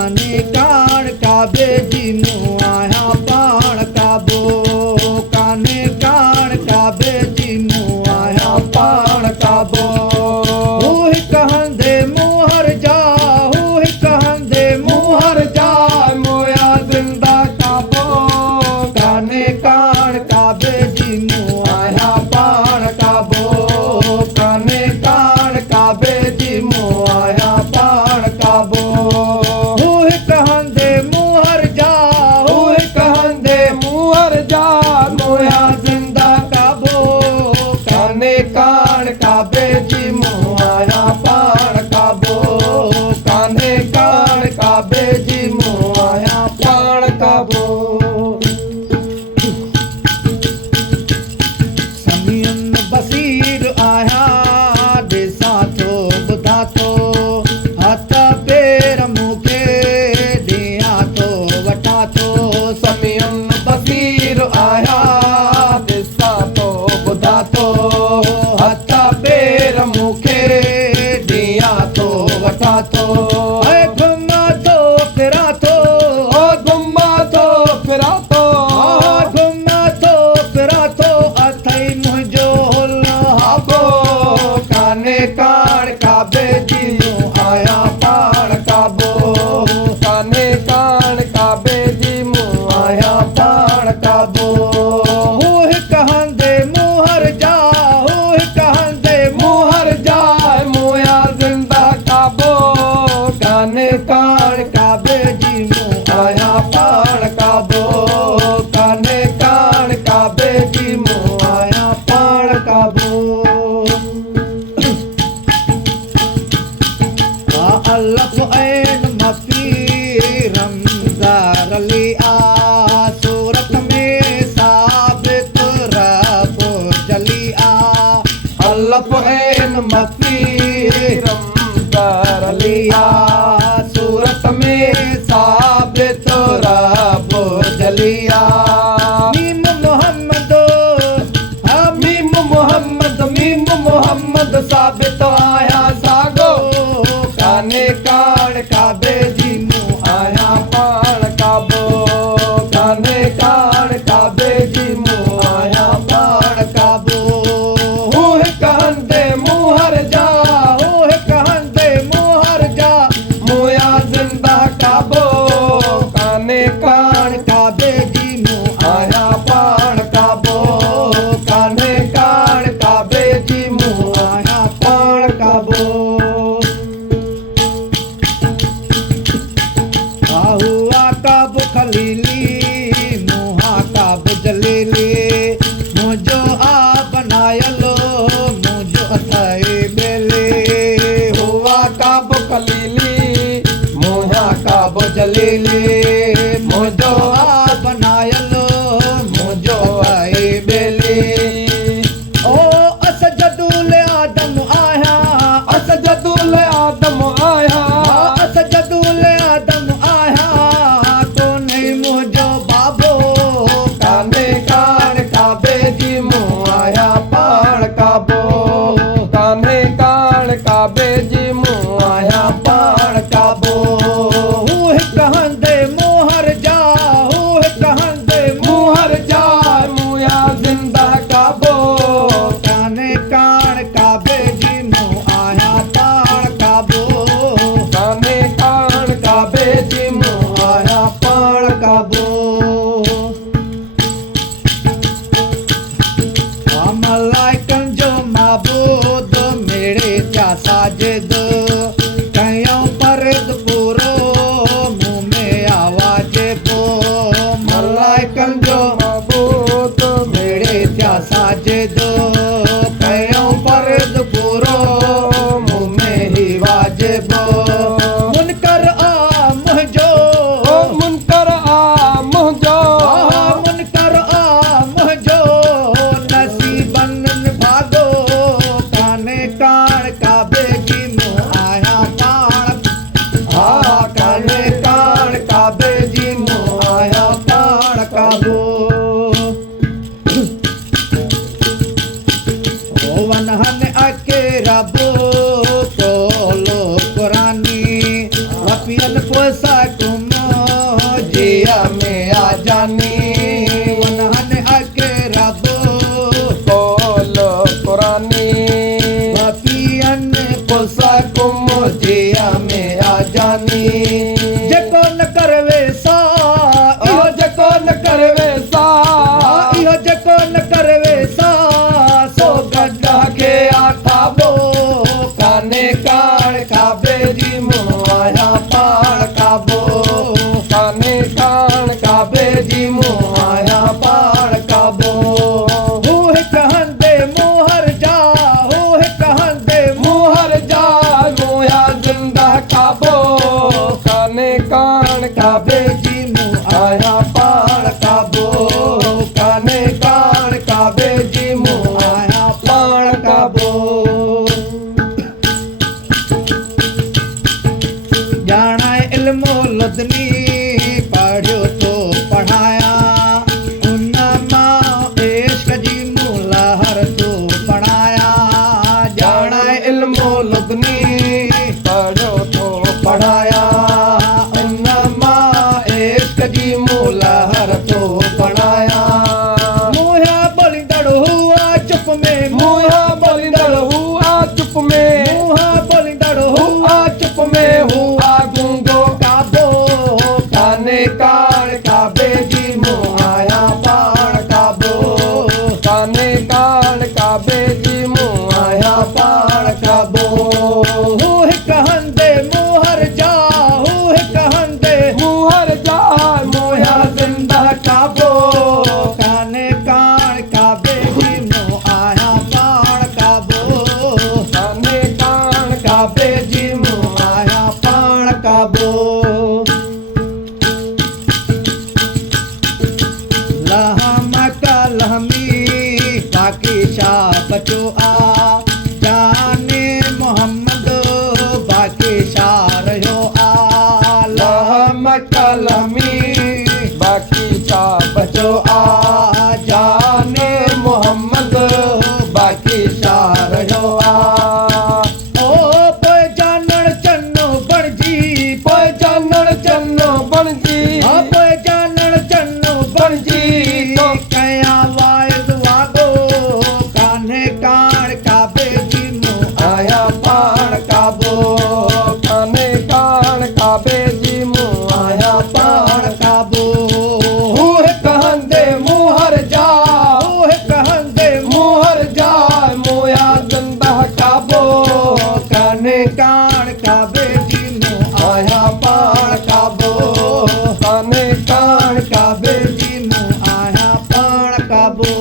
काने कान काबे जी मूं आहियां पाण काबो काने कान काबे जी मूं आहियां पाण काबो हू हिकु हंधे मूं हर जा हू हिकु हंधे मूं हर जा मोया ज़िंदा काबो काने कान काबे जी मूं आहियां पाण काबो काने कान काबे जी मूं आहियां पाण काबो हू हिकु हंधे मूं हर जा हू हिकु हंधे मूं हर जा मोया ज़िंदा काबो काने कान काबे जी मूं आहियां पाण काबो काने कान काबे जी मूं आहियां पाण काबो समीउन बसीर आहियां ॾिसां थो ॿुधां थो हथ पेर मूंखे ॾियां थो वठां थो समीउन बसीर आहियां ॾिसां थो ॿुधां थो हथ पेर मूंखे ॾियां थो वठां थो घुमां थो फिरां थो घुमां थो फिरां थो घुमां थो फिरां थो अथई मुंहिंजो हाबो काने कान काबे जी मूं आहियां पाण काबो काने कान काबे जी मूं आहियां पाण काबो हू हिकु हंधे मूं हर जा हू हिकु हंधे मूं हर जा मोया ज़िंदा काबो काने कान काबे जी मूं आहियां पाण काबो काने कान काबे जी मूं आहियां पाण काबो अलफ ऐन मफ़ी रमज़ार अली आ सूरत में साबित रब जली आ अलफ ऐन मफ़ी रमज़ार अली आ सूरत में साबित रब जली आ मीम मोहम्मद मीम मोहम्मद साबित आया सागो काने कान काबे जी मूं आहियां पाण काबो काने कान काबे जी मूं आहियां पाण काबो हू हिकु हंधे मूं हर जा हू हिकु हंधे मूं हर जा मोया ज़िंदा काबो काने कान काबे जी मूं आहियां पाण काबो काने कान काबे जी मूं आहियां पाण काबो काब खलीली मुहा काब जलीली मुंहिंजो आ बनायलो मुंहिंजो अथई बेली हुआ काब खलीली मुहा काब जलीली मुंहिंजो आ बनायलो मुंहिंजो आई बेली ओ असजदुल आदम आहियां असजदुल आदम आहियां असजदुल आदम आहियां काने कान काबे जी मूं आहियां पाण काबो काने कान काबे जी मूं आहियां पाण काबो हू हिकु हंधे इन पोसा कुमो जिया में आ जानी वनहन आके रबो कोल कुरानी पियन पोसा कुमो जिया में आ जानी जेको न करवे सा ओ जको न करवे सा इहो जेको न करवे सा सो गड्ढा के आठाबो काने कान काबे जी मुंह आया पाण काबो काने कान काबे जी मुंह आया पाण काबो हू हिक हंदे मोहर जा हू हिक हंदे मुहर जा मोया जिंदा काबो काने कान काबे जी मुंह आया पाण काबो काने कान काबे जी मुंह आया पाण काबो जाना इल्मो लुदनी पढ़ियो तो पढ़ाया उन मां इश्क जी मुलहर तो पढ़ाया जाना इल्मो लुदनी पढ़ो तो पढ़ाया उन मां इश्क जी मुलहर तो पढ़ाया मुया बोलींदड़ हुआ चुप में मुहा बोलींदड़ हुआ चुप में मुहा बोलींदड़ हुआ चुप में हुआ गूंगो काबो काने कान काबे जी मुंह आया पाण काबो काने कान काबे जी मुंह आया पाण काबो हू हिक हंदे मोहर जा हू हिक हंदे मुहर जा मोया जिंदा काबो काने कान काबे जी मुंह आया पाण काबो काने कान काबे जी मुंह आया पाण काबो लहम कलहमी बाकी शाह बचो आ जाने मोहम्मद बाकी शाह रहो आ लहम कलमी बाकी चा बचो आ जाने मोहम्मद बाकी शाह रहो आ ओ पोइ जानण चन्नो बणजी पोइ जानण चन्नो बणजी आ पोइ जानण चन्नो बणजी तो कया वाइद वागो कान्हे कान काबे जी मुंह आया पाण काबो काने कान काबे जी मुंह आया पाण काबो हू हिक हंदे मुहर जा हू हिक हंदे मुहर जा मोया जिंदा काबो काने कान काबे जी मुंह आया पाण काबो काने कान काबे जी मुंह आया पाण काबो